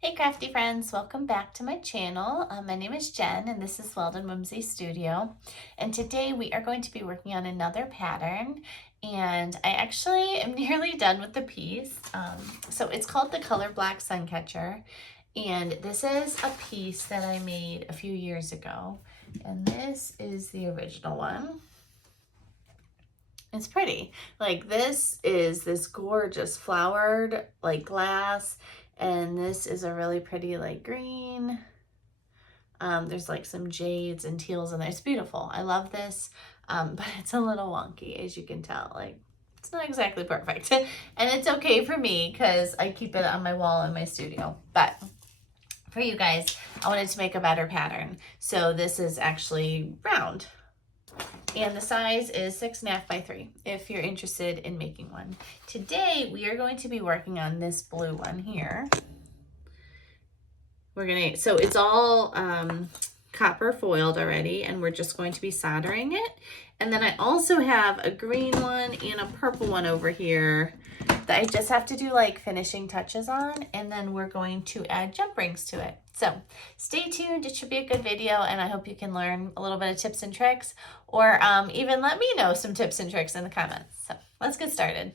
Hey crafty friends, welcome back to my channel. My name is Jen and this is Weldon Whimsy Studio. And today we are going to be working on another pattern, and I actually am nearly done with the piece. So it's called the Color Black Suncatcher, and this is a piece that I made a few years ago, and this is the original one. It's pretty. Like, this is this gorgeous flowered like glass, and this is a really pretty like green. There's like some jades and teals in there. It's beautiful. I love this, but it's a little wonky, as you can tell. Like, it's not exactly perfect. And it's okay for me because I keep it on my wall in my studio. But for you guys, I wanted to make a better pattern. So this is actually round. And the size is 6.5 by 3 if you're interested in making one. Today we are going to be working on this blue one here. So it's all copper foiled already, and we're just going to be soldering it. And then I also have a green one and a purple one over here that I just have to do like finishing touches on, and then we're going to add jump rings to it. So stay tuned, it should be a good video, and I hope you can learn a little bit of tips and tricks, or even let me know some tips and tricks in the comments. So let's get started.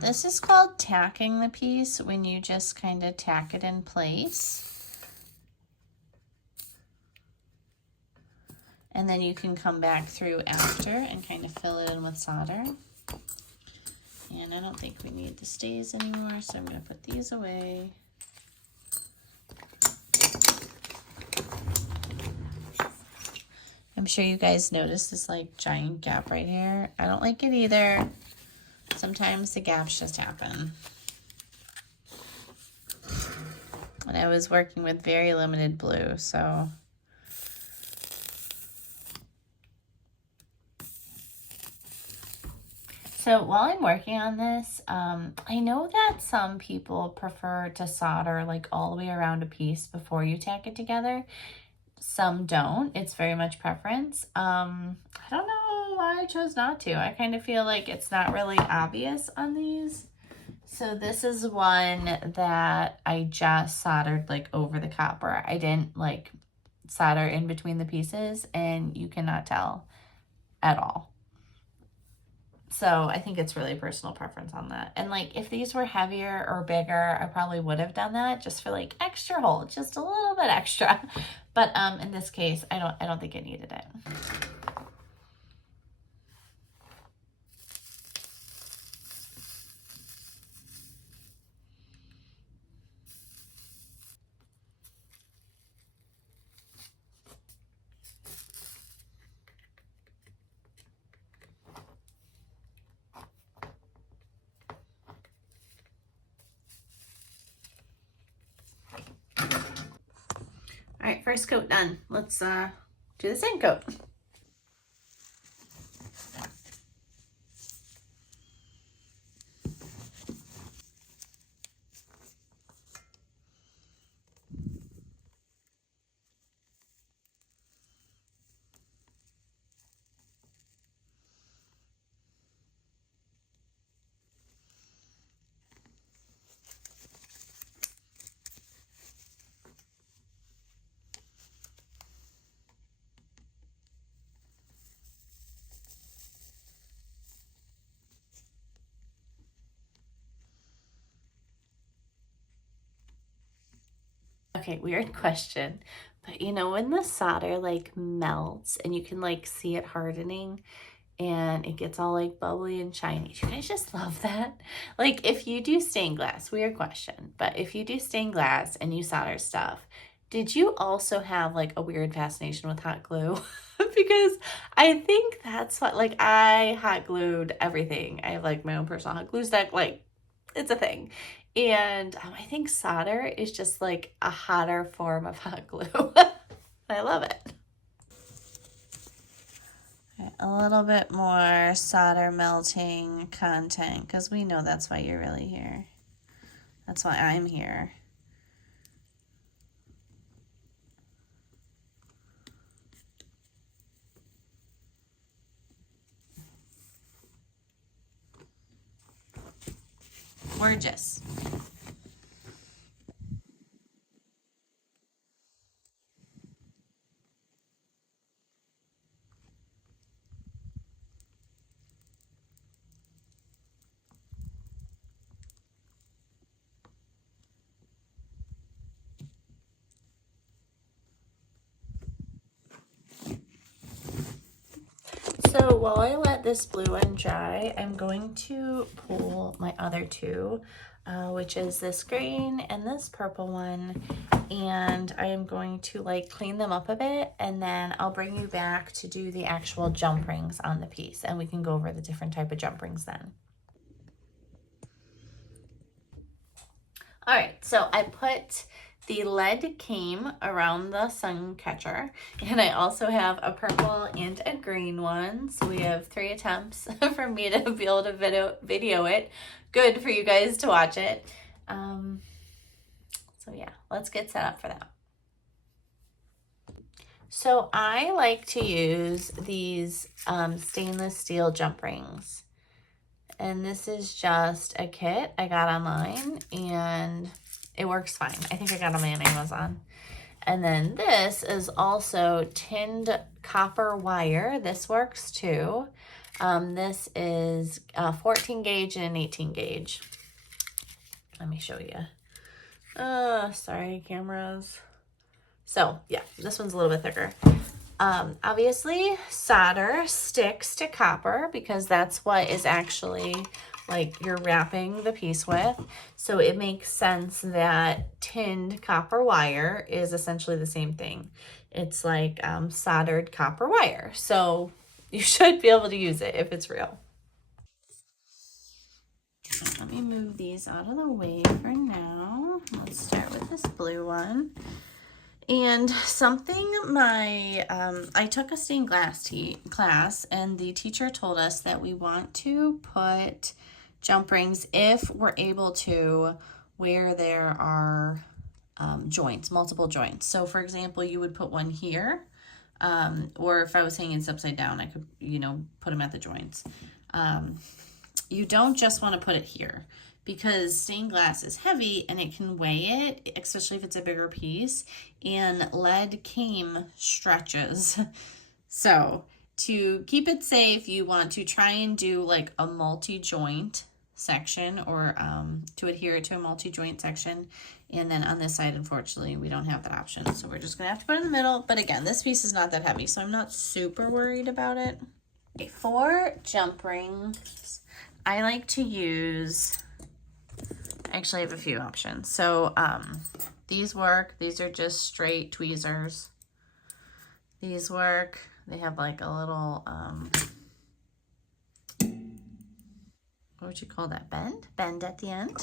This is called tacking the piece, when you just kind of tack it in place. And then you can come back through after and kind of fill it in with solder. And I don't think we need the stays anymore, so I'm going to put these away. I'm sure you guys noticed this like giant gap right here. I don't like it either. Sometimes the gaps just happen. And I was working with very limited blue, so. So while I'm working on this, I know that some people prefer to solder like all the way around a piece before you tack it together. Some don't. It's very much preference. I don't know why I chose not to. I kind of feel like it's not really obvious on these. So this is one that I just soldered like over the copper. I didn't like solder in between the pieces, and you cannot tell at all. So I think it's really personal preference on that. And like, if these were heavier or bigger, I probably would have done that just for like extra hold, just a little bit extra. But in this case, I don't think it needed it. All right, first coat done. Let's do the second coat. Okay, weird question, but you know when the solder like melts and you can like see it hardening and it gets all like bubbly and shiny? Do you guys just love that? Like, if you do stained glass, weird question, but if you do stained glass and you solder stuff, Did you also have like a weird fascination with hot glue? Because I think that's what, like, I hot glued everything. I have like my own personal hot glue stack, like it's a thing. And I think solder is just like a hotter form of hot glue. I love it. Okay, a little bit more solder melting content because we know that's why you're really here. That's why I'm here. Gorgeous. So while I let this blue one dry, I'm going to pull my other two, which is this green and this purple one, and I am going to like clean them up a bit, and then I'll bring you back to do the actual jump rings on the piece, and we can go over the different type of jump rings then. All right, so I put the lead came around the sun catcher, and I also have a purple and a green one. So we have 3 attempts for me to be able to video it. Good for you guys to watch it. So yeah, let's get set up for that. So I like to use these stainless steel jump rings. And this is just a kit I got online, and it works fine. I think I got them on Amazon. And then this is also tinned copper wire. This works too. This is 14 gauge and 18 gauge. Let me show you. Sorry, cameras. So yeah, this one's a little bit thicker. Obviously, solder sticks to copper because that's what is actually like you're wrapping the piece with. So it makes sense that tinned copper wire is essentially the same thing. It's like soldered copper wire. So you should be able to use it if it's real. Let me move these out of the way for now. Let's start with this blue one. And something I took a stained glass class, and the teacher told us that we want to put jump rings if we're able to where there are joints, multiple joints. So for example, you would put one here, or if I was hanging this upside down, I could, put them at the joints. You don't just want to put it here, because stained glass is heavy and it can weigh it, especially if it's a bigger piece, and lead came stretches. So to keep it safe, you want to try and do like a multi-joint section, or to adhere it to a multi-joint section. And then on this side, unfortunately, we don't have that option. So we're just gonna have to put it in the middle. But again, this piece is not that heavy, so I'm not super worried about it. Okay, for jump rings, I like to use, actually I have a few options. So these work. These are just straight tweezers. These work. They have like a little, what would you call that? Bend at the end.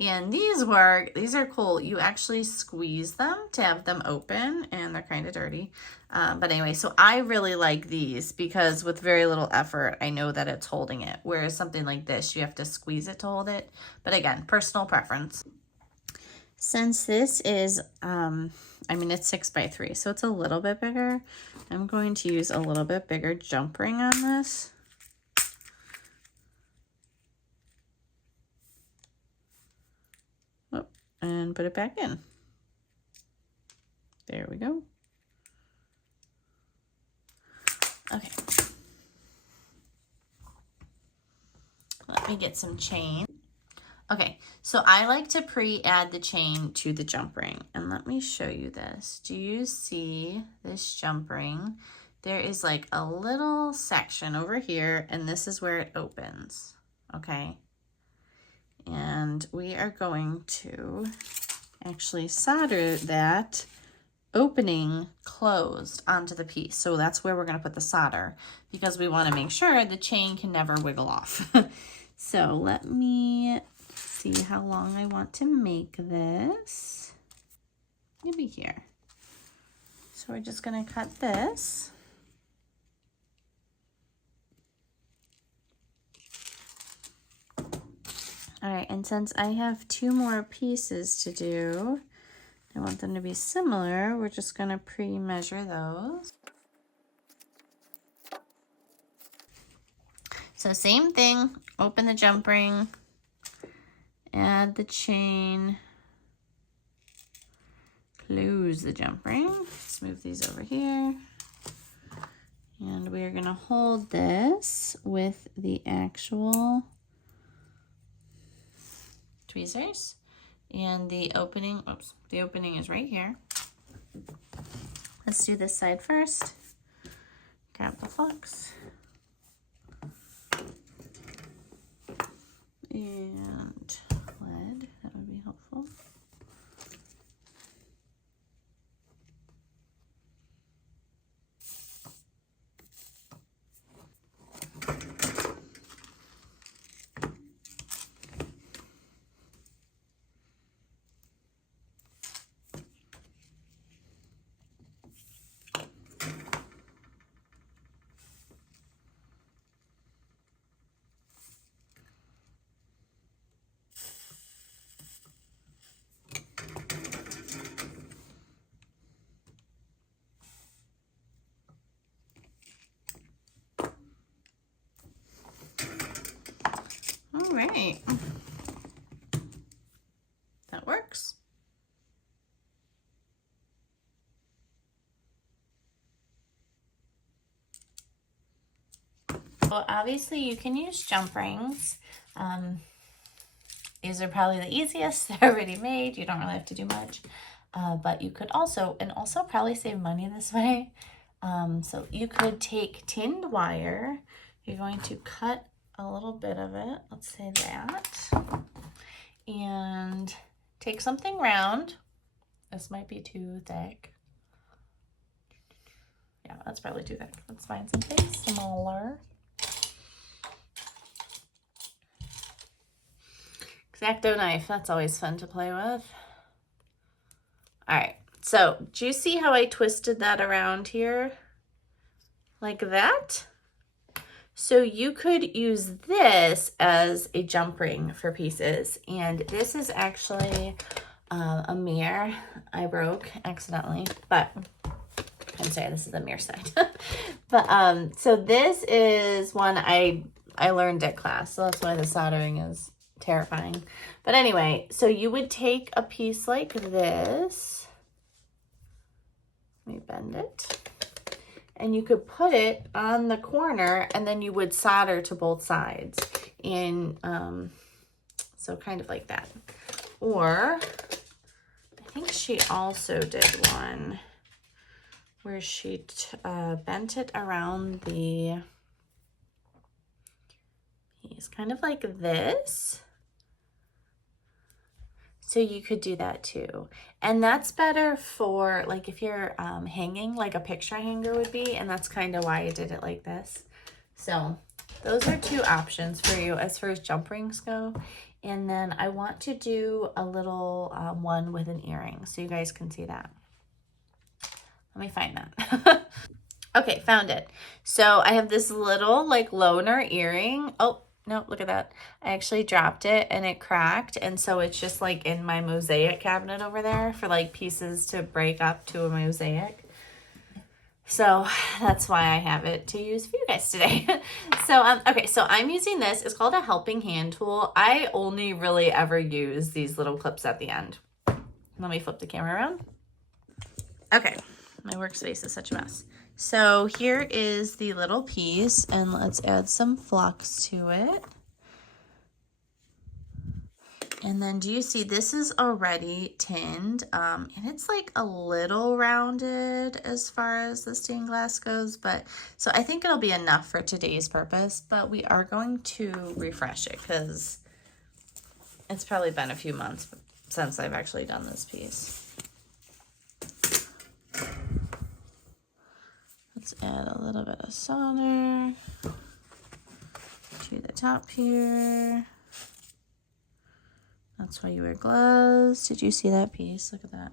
And these work. These are cool. You actually squeeze them to have them open, and they're kind of dirty. But anyway, so I really like these because with very little effort, I know that it's holding it. Whereas something like this, you have to squeeze it to hold it. But again, personal preference. Since this is, it's 6x3, so it's a little bit bigger. I'm going to use a little bit bigger jump ring on this. Oh, and put it back in. There we go. Okay. Let me get some chain. Okay, so I like to pre-add the chain to the jump ring. And let me show you this. Do you see this jump ring? There is like a little section over here, and this is where it opens, okay? And we are going to actually solder that opening closed onto the piece. So that's where we're going to put the solder, because we want to make sure the chain can never wiggle off. So let me see how long I want to make this. Maybe here. So we're just going to cut this. All right, and since I have 2 more pieces to do, I want them to be similar. We're just going to pre-measure those. So same thing, open the jump ring, add the chain, close the jump ring. Let's move these over here. And we are going to hold this with the actual tweezers, and the opening, oops, the opening is right here. Let's do this side first. Grab the flux. And lead, that would be helpful. All right, that works. Well, obviously you can use jump rings. These are probably the easiest. They're already made. You don't really have to do much. But you could also probably save money this way. So you could take tinned wire. You're going to cut a little bit of it. Let's say that. And take something round. This might be too thick. Yeah, that's probably too thick. Let's find something smaller. X-Acto knife, that's always fun to play with. All right, so do you see how I twisted that around here? Like that? So you could use this as a jump ring for pieces. And this is actually a mirror I broke accidentally, but I'm sorry, this is the mirror side. But so this is one I learned at class, so that's why the soldering is terrifying. But anyway, so you would take a piece like this. Let me bend it. And you could put it on the corner, and then you would solder to both sides. And so kind of like that. Or I think she also did one where she bent it around the piece, kind of like this. So you could do that too. And that's better for like if you're hanging, like a picture hanger would be, and that's kind of why I did it like this. So those are 2 options for you as far as jump rings go. And then I want to do a little one with an earring so you guys can see that. Let me find that. Okay, found it. So I have this little like loner earring. Oh, no, look at that. I actually dropped it and it cracked. And so it's just like in my mosaic cabinet over there for like pieces to break up to a mosaic. So that's why I have it to use for you guys today. So, okay, so I'm using this. It's called a helping hand tool. I only really ever use these little clips at the end. Let me flip the camera around. Okay, my workspace is such a mess. So here is the little piece, and let's add some flux to it. And then do you see this is already tinned, and it's like a little rounded as far as the stained glass goes, but so I think it'll be enough for today's purpose, but we are going to refresh it because it's probably been a few months since I've actually done this piece. Let's add a little bit of solder to the top here. That's why you wear gloves. Did you see that piece? Look at that.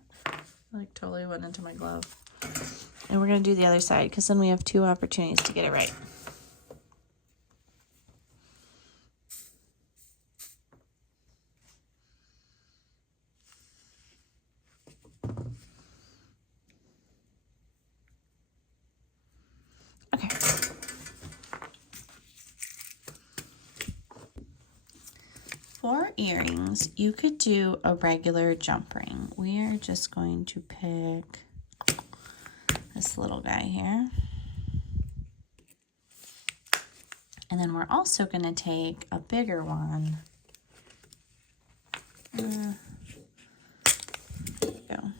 Like totally went into my glove. And we're going to do the other side because then we have 2 opportunities to get it right. Okay. For earrings, you could do a regular jump ring. We are just going to pick this little guy here. And then we're also going to take a bigger one. There we go.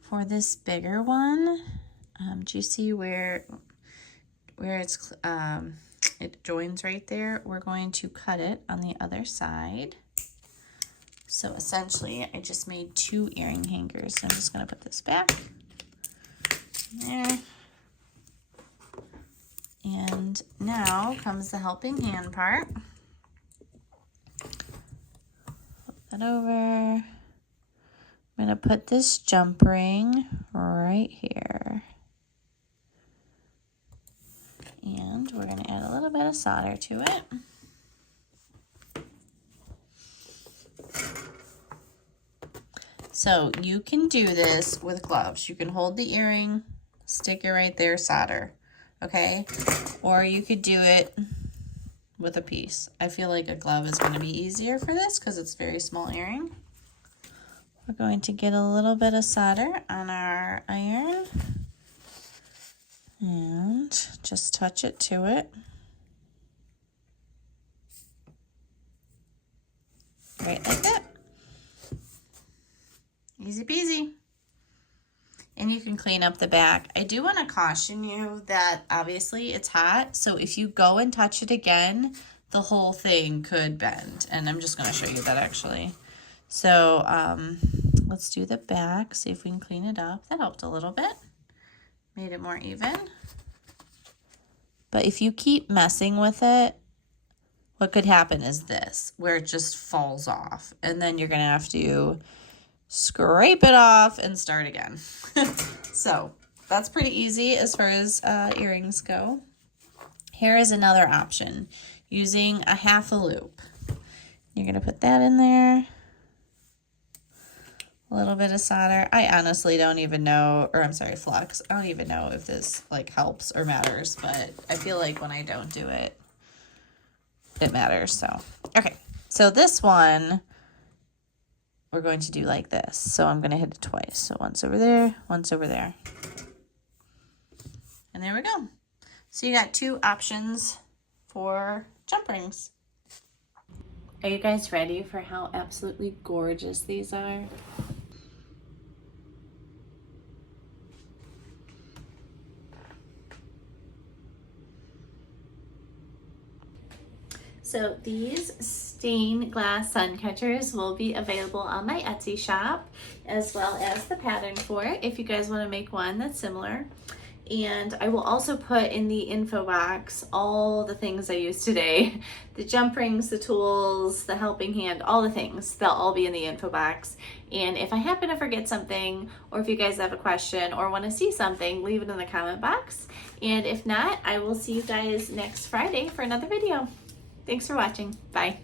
For this bigger one, do you see where it's it joins right there? We're going to cut it on the other side. So essentially, I just made 2 earring hangers. So I'm just going to put this back there. And now comes the helping hand part. Flip that over. I'm going to put this jump ring right here. And we're going to add a little bit of solder to it. So you can do this with gloves. You can hold the earring, stick it right there, solder, okay? Or you could do it with a piece. I feel like a glove is going to be easier for this because it's a very small earring. We're going to get a little bit of solder on our iron and just touch it to it. Right like that. Easy peasy. And you can clean up the back. I do want to caution you that obviously it's hot, so if you go and touch it again, the whole thing could bend. And I'm just going to show you that actually. So let's do the back, see if we can clean it up. That helped a little bit. Made it more even. But if you keep messing with it, what could happen is this, where it just falls off. And then you're going to have to scrape it off and start again. So that's pretty easy as far as earrings go. Here is another option, using a half a loop. You're going to put that in there. A little bit of solder. I honestly don't even know, or I'm sorry, flux. I don't even know if this like helps or matters, but I feel like when I don't do it, it matters. So, okay. So this one, we're going to do like this. So I'm going to hit it twice. So once over there, once over there. And there we go. So you got 2 options for jump rings. Are you guys ready for how absolutely gorgeous these are? So these stained glass sun catchers will be available on my Etsy shop, as well as the pattern for it if you guys want to make one that's similar. And I will also put in the info box all the things I used today. The jump rings, the tools, the helping hand, all the things. They'll all be in the info box. And if I happen to forget something, or if you guys have a question or want to see something, leave it in the comment box. And if not, I will see you guys next Friday for another video. Thanks for watching. Bye.